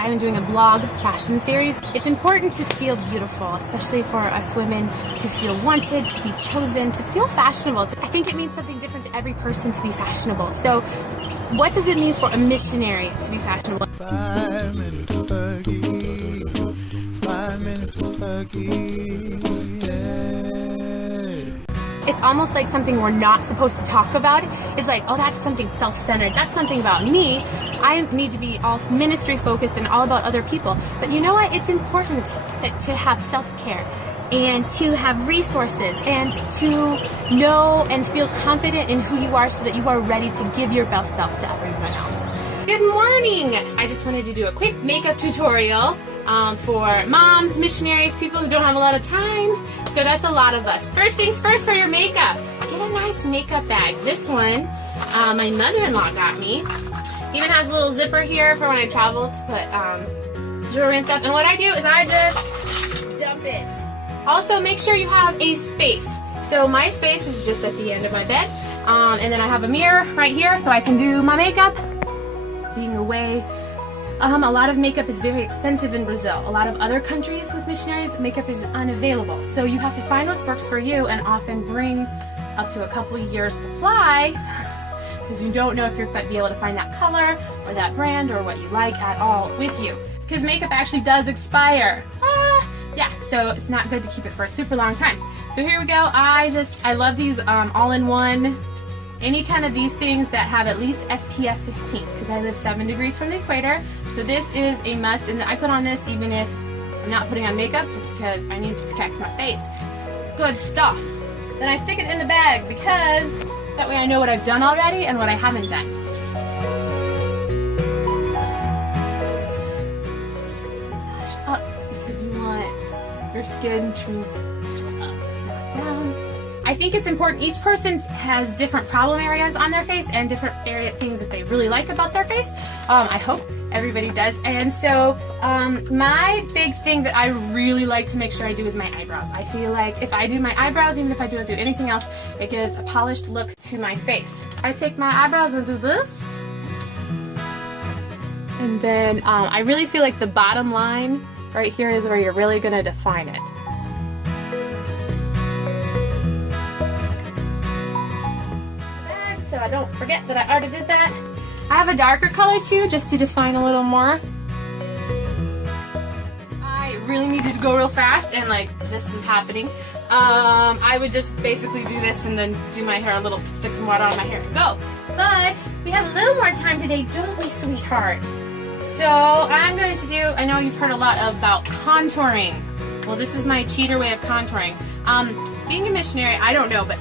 I'm doing a blog fashion series. It's important to feel beautiful, especially for us women, to feel wanted, to be chosen, to feel fashionable. I think it means something different to every person to be fashionable. So what does it mean for a missionary to be fashionable? 5 minutes Fergie, 5 minutes Fergie, yeah. It's almost like something we're not supposed to talk about. It's like, oh, that's something self-centered. That's something about me. I need to be all ministry focused and all about other people. But you know what? It's important to have self-care and to have resources and to know and feel confident in who you are so that you are ready to give your best self to everyone else. Good morning! I just wanted to do a quick makeup tutorial for moms, missionaries, people who don't have a lot of time. So that's a lot of us. First things first for your makeup. Get a nice makeup bag. This one, my mother-in-law got me. Even has a little zipper here for when I travel to put jewelry and stuff. And what I do is I just dump it. Also, make sure you have a space. So my space is just at the end of my bed. And then I have a mirror right here so I can do my makeup. Being away. A lot of makeup is very expensive in Brazil. A lot of other countries with missionaries, makeup is unavailable. So you have to find what works for you and often bring up to a couple years supply because you don't know if you're going to be able to find that color or that brand or what you like at all with you. Because makeup actually does expire. Yeah, so it's not good to keep it for a super long time. So here we go. I love these all-in-one. Any kind of these things that have at least SPF 15 because I live 7 degrees from the equator. So this is a must, and I put on this even if I'm not putting on makeup just because I need to protect my face. It's good stuff. Then I stick it in the bag because that way I know what I've done already and what I haven't done. Massage up because you want your skin to go up, not down. I think it's important. Each person has different problem areas on their face and different things that they really like about their face. I hope everybody does. And so my big thing that I really like to make sure I do is my eyebrows. I feel like if I do my eyebrows, even if I don't do anything else, it gives a polished look to my face. I take my eyebrows and do this. And then I really feel like the bottom line right here is where you're really going to define it. So I don't forget that I already did that. I have a darker color too, just to define a little more. I really needed to go real fast and like this is happening. I would just basically do this and then do my hair a little, stick some water on my hair and go. But we have a little more time today, don't we, sweetheart? So I'm going to do, I know you've heard a lot about contouring. Well, this is my cheater way of contouring. Being a missionary, I don't know, but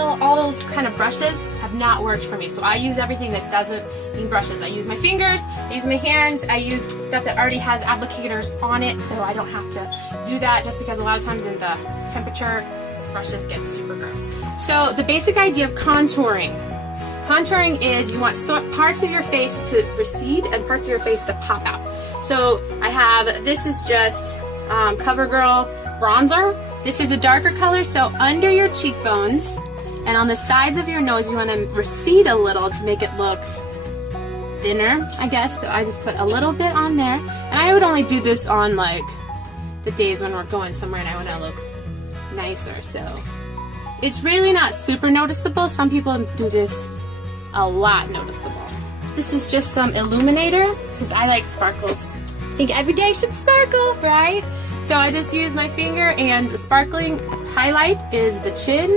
all those kind of brushes have not worked for me. So I use everything that doesn't need brushes. I use my fingers, I use my hands, I use stuff that already has applicators on it so I don't have to do that just because a lot of times in the temperature, brushes get super gross. So the basic idea of contouring. Contouring is you want parts of your face to recede and parts of your face to pop out. So I have, this is just CoverGirl bronzer. This is a darker color, so under your cheekbones and on the sides of your nose you want to recede a little to make it look thinner, I guess. So I just put a little bit on there. And I would only do this on like the days when we're going somewhere and I want to look nicer. So it's really not super noticeable. Some people do this a lot noticeable. This is just some illuminator because I like sparkles. I think every day should sparkle, right? So I just use my finger, and the sparkling highlight is the chin,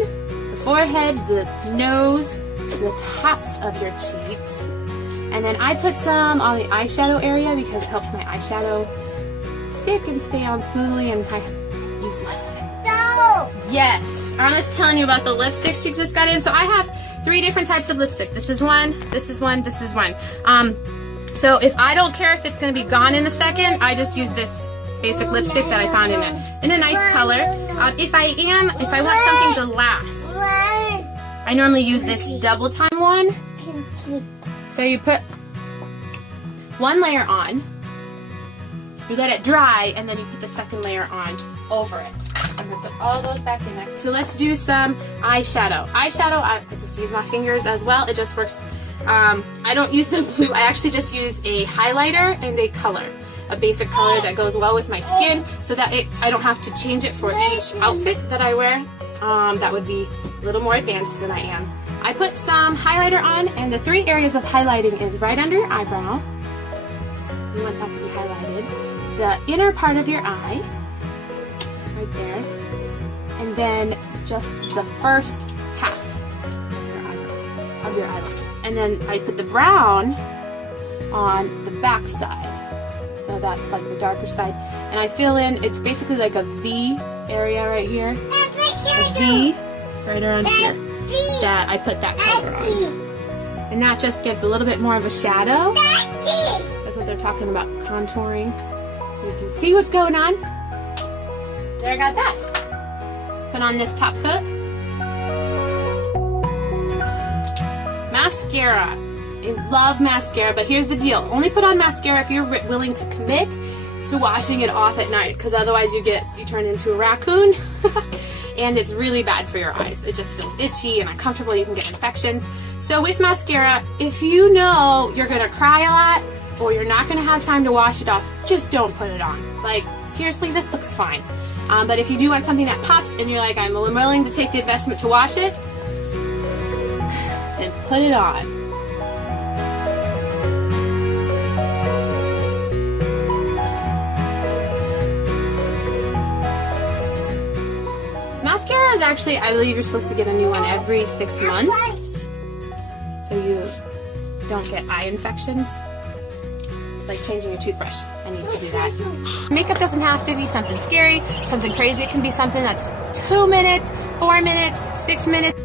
the forehead, the nose, the tops of your cheeks. And then I put some on the eyeshadow area because it helps my eyeshadow stick and stay on smoothly, and I use less of it. No! Yes, I'm just telling you about the lipstick she just got in. So I have 3 different types of lipstick. This is one, this is one, this is one. So if I don't care if it's going to be gone in a second, I just use this basic lipstick that I found in a nice color. If I want something to last, I normally use this double time one. So you put one layer on, you let it dry, and then you put the second layer on over it. I'm going to put all those back in there. So let's do some eyeshadow. Eyeshadow, I just use my fingers as well. It just works. I don't use the blue. I actually just use a highlighter and a color. a basic color that goes well with my skin so that I don't have to change it for each outfit that I wear. That would be a little more advanced than I am. I put some highlighter on, and the 3 areas of highlighting is right under your eyebrow. You want that to be highlighted. The inner part of your eye, right there. And then just the first half of your eyelid. And then I put the brown on the back side. So that's like the darker side. And I fill in, it's basically like a V area right here. A V right around here. That I put that color on. And that just gives a little bit more of a shadow. That's what they're talking about, contouring. So you can see what's going on. There, I got that. Put on this top coat. Mascara. I love mascara, but here's the deal. Only put on mascara if you're willing to commit to washing it off at night, because otherwise you turn into a raccoon. And it's really bad for your eyes. It just feels itchy and uncomfortable. You can get infections. So with mascara, if you know you're gonna cry a lot or you're not gonna have time to wash it off, just don't put it on. Like, seriously, this looks fine. But if you do want something that pops and you're like, I'm willing to take the investment to wash it, then put it on. Mascara is actually, I believe you're supposed to get a new one every 6 months, so you don't get eye infections. It's like changing your toothbrush. I need to do that. Makeup doesn't have to be something scary, something crazy. It can be something that's 2 minutes, 4 minutes, 6 minutes.